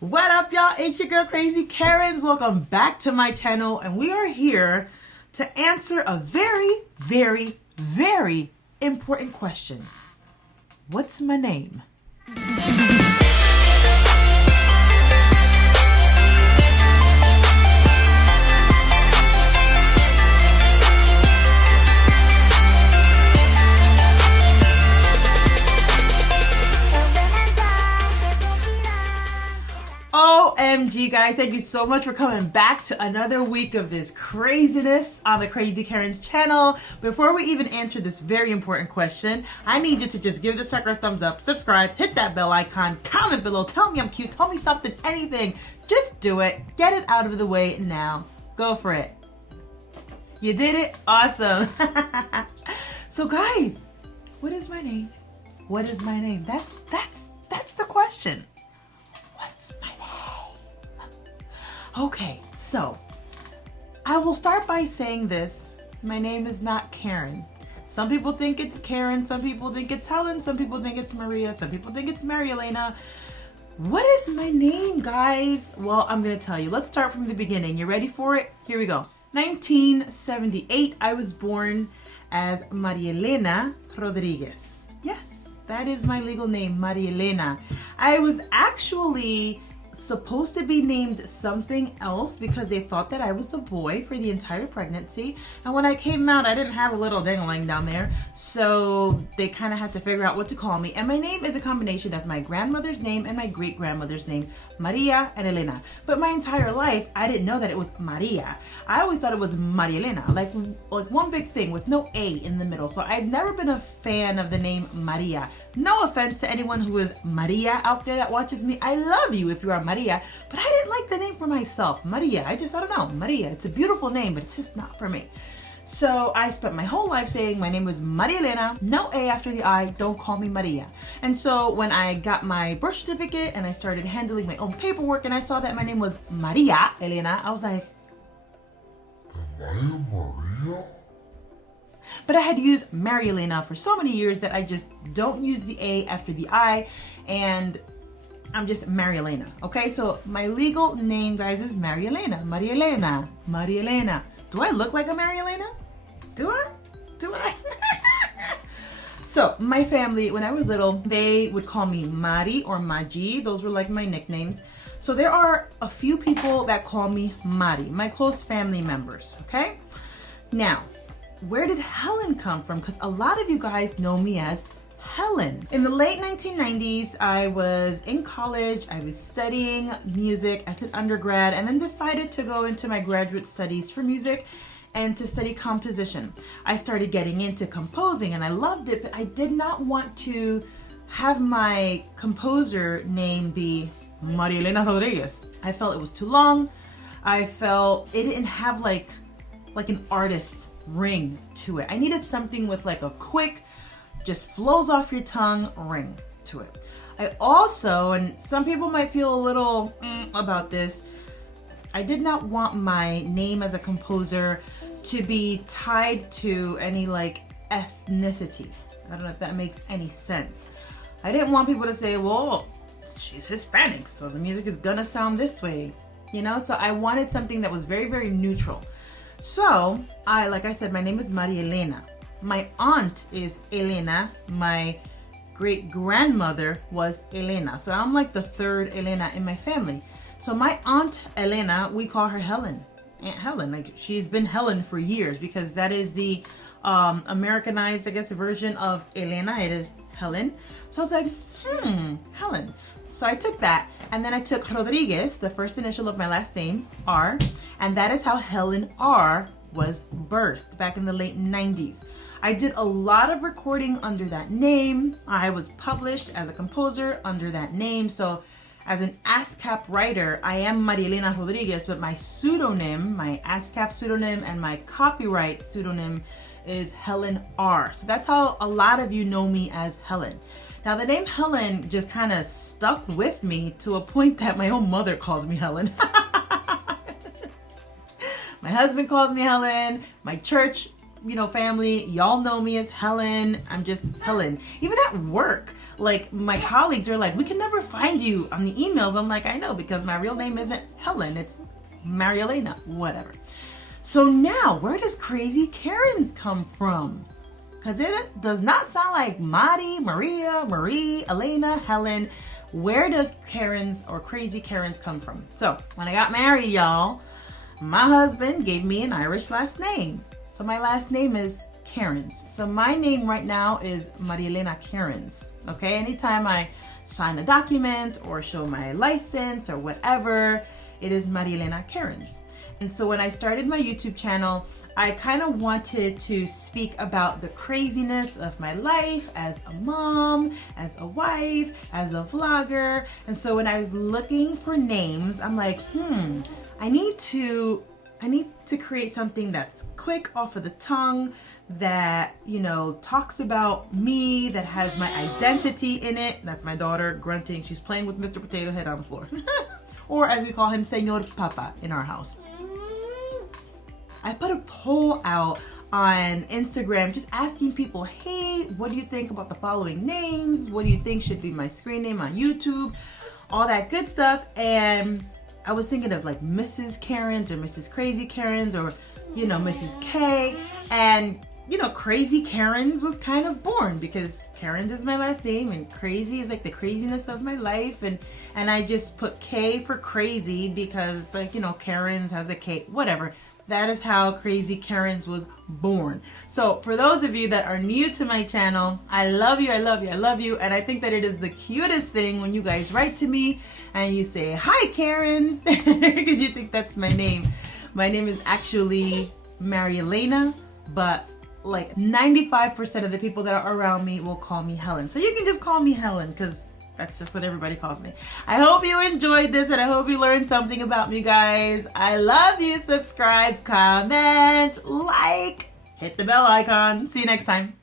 What up, y'all? It's your girl Krazykerins. Welcome back to my channel, and we are here to answer a very important question. What's my name? OMG, guys, thank you so much for coming back to another week of this craziness on the Krazykerins channel. Before we even answer this very important question, I need you to just give this sucker a thumbs up, subscribe, hit that bell icon, comment below, tell me I'm cute, tell me something, anything. Just do it. Get it out of the way now. Go for it. You did it? Awesome. So guys, what is my name? What is my name? That's the question. What's my name? Okay, so I will start by saying this. My name is not Karen. Some people think it's Karen, some people think it's Helen, some people think it's Maria, some people think it's Mary Elena. What is my name, guys? Well, I'm gonna tell you. Let's start from the beginning. You ready for it? Here we go. 1978, I was born as Maria Elena Rodriguez. Yes, that is my legal name, Maria Elena. I was actually supposed to be named something else because they thought that I was a boy for the entire pregnancy. And when I came out, I didn't have a little ding-a-ling down there. So they kind of had to figure out what to call me. And my name is a combination of my grandmother's name and my great-grandmother's name, Maria and Elena. But my entire life, I didn't know that it was Maria. I always thought it was Maria Elena, like one big thing with no A in the middle. So I've never been a fan of the name Maria. No offense to anyone who is Maria out there that watches me. I love you if you are Maria, but I didn't like the name for myself. Maria, I don't know, Maria. It's a beautiful name, but it's just not for me. So I spent my whole life saying my name was Maria Elena, no A after the I, don't call me Maria. And so when I got my birth certificate and I started handling my own paperwork and I saw that my name was Maria Elena, I was like, Am I Maria? But I had used Mary Elena for so many years that I just don't use the A after the I, and I'm just Mary Elena, okay? So my legal name, guys, is Mary Elena, Maria Elena, Maria Elena. Do I look like a Mary Elena? Do I? Do I? So my family, when I was little, they would call me Mari or Maji. Those were like my nicknames. So there are a few people that call me Mari, my close family members, okay? Now, where did Helen come from? Because a lot of you guys know me as Helen. In the late 1990s, I was in college. I was studying music as an undergrad and then decided to go into my graduate studies for music and to study composition. I started getting into composing and I loved it, but I did not want to have my composer name be Maria Elena Rodriguez. I felt it was too long. I felt it didn't have like an artist ring to it. I needed something with like a quick, just flows off your tongue ring to it. I also, and some people might feel a little about this, I did not want my name as a composer to be tied to any like ethnicity. I don't know if that makes any sense. I didn't want people to say, well, she's Hispanic, so the music is gonna sound this way, you know? So I wanted something that was very neutral. So like I said, my name is Maria Elena. My aunt is Elena. My great-grandmother was Elena. So I'm like the third Elena in my family. So my aunt Elena, we call her Helen. Aunt Helen. Like she's been Helen for years because that is the Americanized, I guess, version of Elena. It is Helen. So I was like, Helen. So I took that and then I took Rodriguez, the first initial of my last name, R, and that is how Helen R was birthed back in the late 90s. I did a lot of recording under that name. I was published as a composer under that name. So as an ASCAP writer, I am Maria Elena Rodriguez, but my pseudonym, my ASCAP pseudonym and my copyright pseudonym is Helen R. So that's how a lot of you know me as Helen. Now the name Helen just kind of stuck with me to a point that my own mother calls me Helen. My husband calls me Helen. My church, family, y'all know me as Helen. I'm just Helen. Even at work, like my colleagues are like, we can never find you on the emails. I'm like, I know, because my real name isn't Helen, it's Marielena, whatever. So now, where does Krazykerins come from? Because it does not sound like Mari, Maria, Marie, Elena, Helen. Where does Karens or Krazykerins come from? So when I got married, y'all, my husband gave me an Irish last name. So my last name is Kerins. So my name right now is Marielena Kerins. Okay, anytime I sign a document or show my license or whatever, it is Marielena Kerins. And so when I started my YouTube channel, I kind of wanted to speak about the craziness of my life as a mom, as a wife, as a vlogger. And so when I was looking for names, I'm like, I need to create something that's quick off of the tongue, that, you know, talks about me, that has my identity in it. That's my daughter grunting. She's playing with Mr. Potato Head on the floor. Or as we call him, Señor Papa in our house. I put a poll out on Instagram just asking people, hey, what do you think about the following names? What do you think should be my screen name on YouTube? All that good stuff. And I was thinking of like Mrs. Karens or Mrs. Krazykerins or, you know, Mrs. K. And, you know, Krazykerins was kind of born because Kerins is my last name and crazy is like the craziness of my life. And I just put K for crazy because, like, you know, Karens has a K, whatever. That is how Krazykerins was born. So for those of you that are new to my channel, I love you, I love you, I love you. And I think that it is the cutest thing when you guys write to me and you say, hi Karens, because you think that's my name. My name is actually Marielena, but like 95% of the people that are around me will call me Helen. So you can just call me Helen because that's just what everybody calls me. I hope you enjoyed this and I hope you learned something about me, guys. I love you. Subscribe, comment, like, hit the bell icon. See you next time.